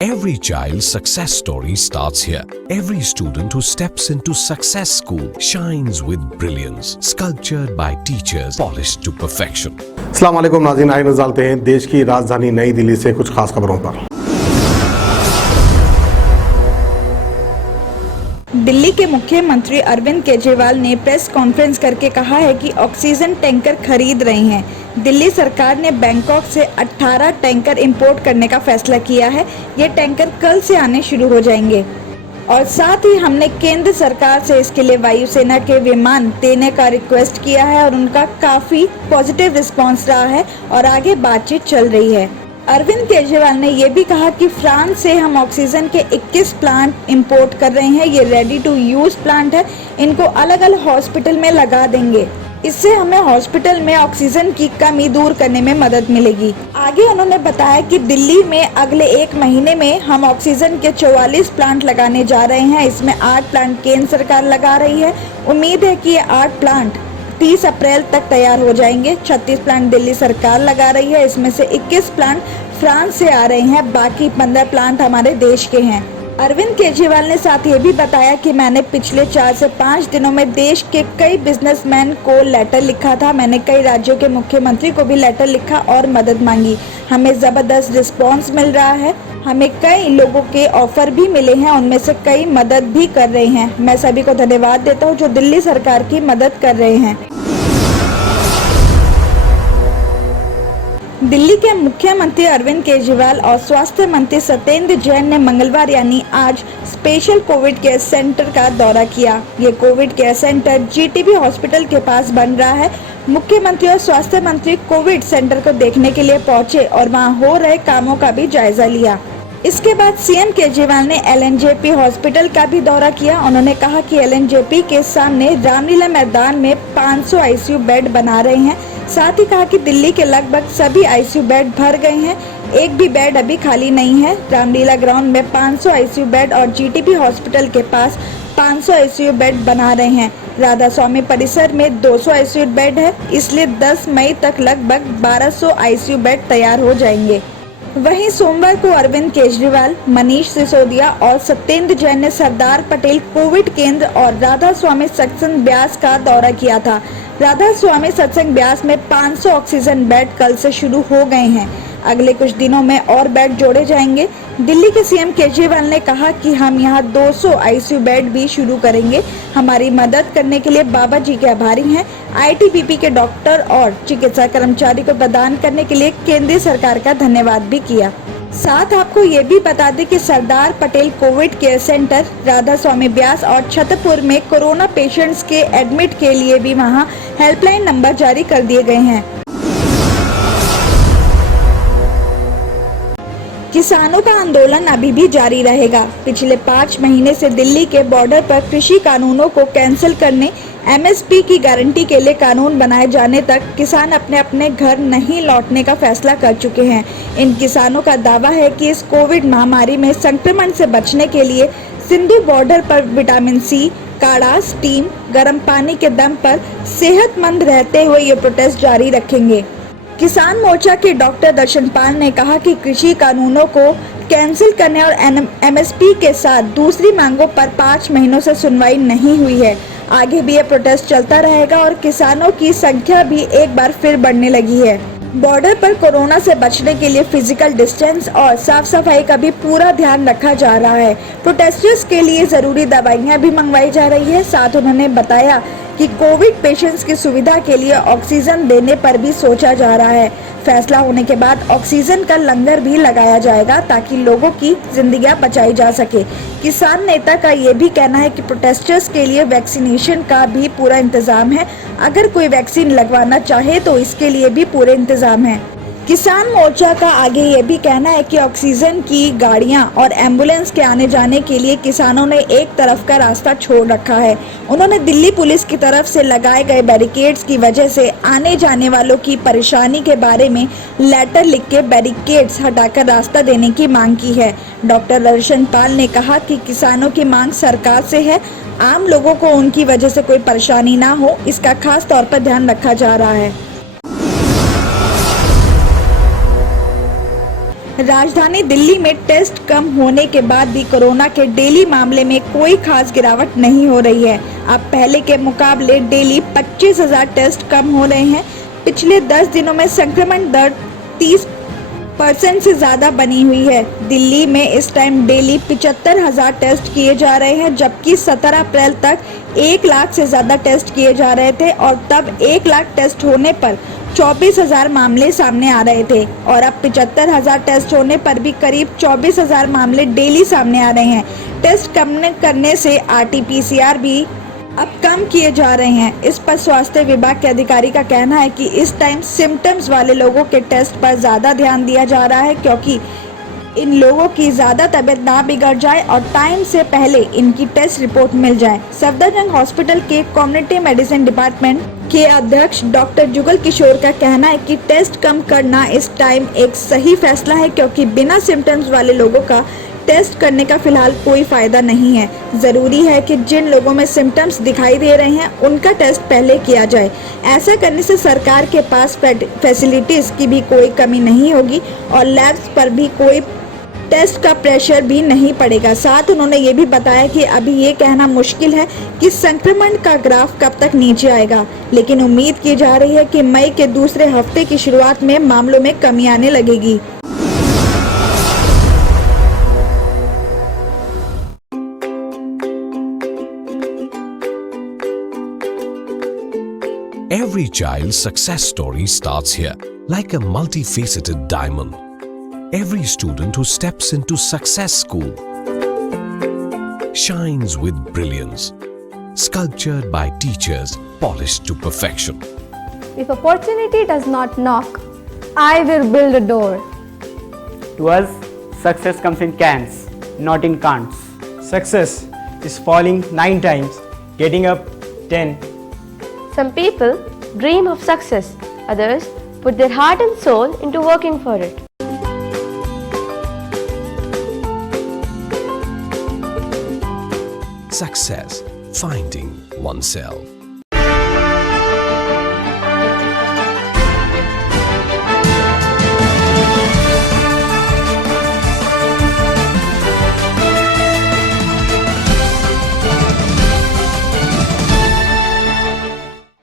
Every child's success story starts here. Every student who steps into Success School shines with brilliance, sculptured by teachers, polished to perfection. अस्सलाम वालेकुम नाज़रीन, आइए नज़र डालते हैं देश की राजधानी नई दिल्ली से कुछ खास खबरों पर। दिल्ली के मुख्यमंत्री अरविंद केजरीवाल ने प्रेस कॉन्फ्रेंस करके कहा है कि ऑक्सीजन टैंकर खरीद रहे हैं। दिल्ली सरकार ने बैंकॉक से 18 टैंकर इंपोर्ट करने का फैसला किया है। ये टैंकर कल से आने शुरू हो जाएंगे और साथ ही हमने केंद्र सरकार से इसके लिए वायुसेना के विमान देने का रिक्वेस्ट किया है और उनका काफी पॉजिटिव रिस्पांस रहा है और आगे बातचीत चल रही है। अरविंद केजरीवाल ने ये भी कहा कि फ्रांस से हम ऑक्सीजन के 21 प्लांट इंपोर्ट कर रहे हैं। ये रेडी टू यूज प्लांट है, इनको अलग अलग हॉस्पिटल में लगा देंगे। इससे हमें हॉस्पिटल में ऑक्सीजन की कमी दूर करने में मदद मिलेगी। आगे उन्होंने बताया कि दिल्ली में अगले 1 महीने में हम ऑक्सीजन के 44 प्लांट लगाने जा रहे हैं। इसमें 8 प्लांट केंद्र सरकार लगा रही है। उम्मीद है कि ये 8 प्लांट 30 अप्रैल तक तैयार हो जाएंगे। 36 प्लांट दिल्ली सरकार लगा रही है, इसमें से 21 प्लांट फ्रांस से आ रहे हैं, बाकी 15 प्लांट हमारे देश के हैं। अरविंद केजरीवाल ने साथ ये भी बताया कि मैंने पिछले 4 से 5 दिनों में देश के कई बिजनेसमैन को लेटर लिखा था। मैंने कई राज्यों के मुख्यमंत्री को भी लेटर लिखा और मदद मांगी। हमें जबरदस्त रिस्पांस मिल रहा है। हमें कई लोगों के ऑफर भी मिले हैं, उनमें से कई मदद भी कर रहे हैं। मैं सभी को धन्यवाद देता हूं जो दिल्ली सरकार की मदद कर रहे हैं। दिल्ली के मुख्यमंत्री अरविंद केजरीवाल और स्वास्थ्य मंत्री सत्येंद्र जैन ने मंगलवार यानी आज स्पेशल कोविड केयर सेंटर का दौरा किया। ये Covid care centre GTB hospital के पास बन रहा है। मुख्यमंत्री और स्वास्थ्य मंत्री कोविड सेंटर को देखने के लिए पहुंचे और वहां हो रहे कामों का भी जायजा लिया। इसके बाद सीएम केजरीवाल ने एलएनजेपी हॉस्पिटल का भी दौरा किया। उन्होंने कहा कि एलएनजेपी के सामने रामलीला मैदान में 500 आईसीयू बेड बना रहे हैं। साथ ही कहा कि दिल्ली के लगभग सभी आईसीयू बेड भर गए हैं, एक भी बेड अभी खाली नहीं है। रामलीला ग्राउंड में 500 आईसीयू बेड और जीटीबी हॉस्पिटल के पास 500 आईसीयू बेड बना रहे हैं। राधा स्वामी परिसर में 200 आईसीयू बेड है, इसलिए 10 मई तक लगभग 1200 आईसीयू बेड तैयार हो जाएंगे। वहीं सोमवार को अरविंद केजरीवाल, मनीष सिसोदिया और सत्येंद्र जैन ने सरदार पटेल कोविड केंद्र और राधा स्वामी सत्संग ब्यास का दौरा किया था। राधा स्वामी सत्संग ब्यास में 500 ऑक्सीजन बेड कल से शुरू हो गए हैं। अगले कुछ दिनों में और बेड जोड़े जाएंगे। दिल्ली के सीएम केजरीवाल ने कहा कि हम यहां 200 आईसीयू बेड भी शुरू करेंगे। हमारी मदद करने के लिए बाबा जी के आभारी हैं। आईटीबीपी के डॉक्टर और चिकित्सा कर्मचारी को प्रदान करने के लिए केंद्रीय सरकार का धन्यवाद भी किया। साथ आपको ये भी बता दें कि Sardar Patel Covid care centre, Radha Soami Beas और छतरपुर में कोरोना पेशेंट्स के एडमिट के लिए भी वहां हेल्पलाइन नंबर जारी कर दिए गए हैं। किसानों का आंदोलन अभी भी जारी रहेगा। पिछले 5 महीने से दिल्ली के बॉर्डर पर कृषि कानूनों को कैंसिल करने, एमएसपी की गारंटी के लिए कानून बनाए जाने तक किसान अपने अपने घर नहीं लौटने का फैसला कर चुके हैं। इन किसानों का दावा है कि इस कोविड महामारी में संक्रमण से बचने के लिए सिंधु बॉर्डर पर विटामिन सी, काढ़ा, स्टीम, गर्म पानी के दम पर सेहतमंद रहते हुए ये प्रोटेस्ट जारी रखेंगे। किसान मोर्चा के डॉक्टर दर्शन पाल ने कहा कि कृषि कानूनों को कैंसिल करने और एमएसपी के साथ दूसरी मांगों पर 5 महीनों से सुनवाई नहीं हुई है। आगे भी ये प्रोटेस्ट चलता रहेगा और किसानों की संख्या भी एक बार फिर बढ़ने लगी है। बॉर्डर पर कोरोना से बचने के लिए फिजिकल डिस्टेंस और साफ सफाई का भी पूरा ध्यान रखा जा रहा है। प्रोटेस्टर्स के लिए जरूरी दवाइयां भी मंगवाई जा रही है। साथ उन्होंने बताया कि कोविड पेशेंट्स की सुविधा के लिए ऑक्सीजन देने पर भी सोचा जा रहा है। फैसला होने के बाद ऑक्सीजन का लंगर भी लगाया जाएगा ताकि लोगों की जिंदगियां बचाई जा सके। किसान नेता का ये भी कहना है कि प्रोटेस्टर्स के लिए वैक्सीनेशन का भी पूरा इंतजाम है। अगर कोई वैक्सीन लगवाना चाहे तो इसके लिए भी पूरे इंतजाम है। किसान मोर्चा का आगे ये भी कहना है कि ऑक्सीजन की गाड़ियां और एम्बुलेंस के आने जाने के लिए किसानों ने एक तरफ का रास्ता छोड़ रखा है। उन्होंने दिल्ली पुलिस की तरफ से लगाए गए बैरिकेड्स की वजह से आने जाने वालों की परेशानी के बारे में लेटर लिख के बैरिकेड्स हटाकर रास्ता देने की मांग की है। डॉक्टर दर्शन पाल ने कहा कि किसानों की मांग सरकार से है। आम लोगों को उनकी वजह से कोई परेशानी ना हो, इसका खास तौर पर ध्यान रखा जा रहा है। राजधानी दिल्ली में टेस्ट कम होने के बाद भी कोरोना के डेली मामले में कोई खास गिरावट नहीं हो रही है। अब पहले के मुकाबले डेली 25,000 टेस्ट कम हो रहे हैं। पिछले 10 दिनों में संक्रमण दर 30% से ज्यादा बनी हुई है। दिल्ली में इस टाइम डेली 75,000 टेस्ट किए जा रहे हैं, जबकि 17 अप्रैल तक 1 लाख से ज्यादा टेस्ट किए जा रहे थे और तब 1 लाख टेस्ट होने पर 24,000 मामले सामने आ रहे थे और अब 75,000 टेस्ट होने पर भी करीब 24,000 मामले डेली सामने आ रहे हैं। टेस्ट कम करने से RT-PCR भी अब कम किए जा रहे हैं। इस पर स्वास्थ्य विभाग के अधिकारी का कहना है कि इस टाइम सिम्टम्स वाले लोगों के टेस्ट पर ज़्यादा ध्यान दिया जा रहा है, क्योंकि इन लोगों की ज़्यादा तबीयत ना बिगड़ जाए और टाइम से पहले इनकी टेस्ट रिपोर्ट मिल जाए। सफदरजंग हॉस्पिटल के कम्युनिटी मेडिसिन डिपार्टमेंट के अध्यक्ष डॉक्टर जुगल किशोर का कहना है कि टेस्ट कम करना इस टाइम एक सही फैसला है, क्योंकि बिना सिम्टम्स वाले लोगों का टेस्ट करने का फिलहाल कोई फायदा नहीं है। जरूरी है कि जिन लोगों में सिम्टम्स दिखाई दे रहे हैं उनका टेस्ट पहले किया जाए। ऐसा करने से सरकार के पास फैसिलिटीज की भी कोई कमी नहीं होगी और लैब्स पर भी कोई टेस्ट का प्रेशर भी नहीं पड़ेगा। साथ उन्होंने ये भी बताया कि अभी ये कहना मुश्किल है कि संक्रमण का ग्राफ कब तक नीचे आएगा, लेकिन उम्मीद की जा रही है कि मई के दूसरे हफ्ते की शुरुआत में मामलों में कमी आने लगेगी। Every child's success story starts here, like a multifaceted diamond. Every student who steps into success school shines with brilliance, sculptured by teachers polished to perfection. If opportunity does not knock, I will build a door. To us, success comes in cans, not in can'ts. Success is falling 9 times, getting up 10. Some people dream of success, others put their heart and soul into working for it. Success, finding oneself.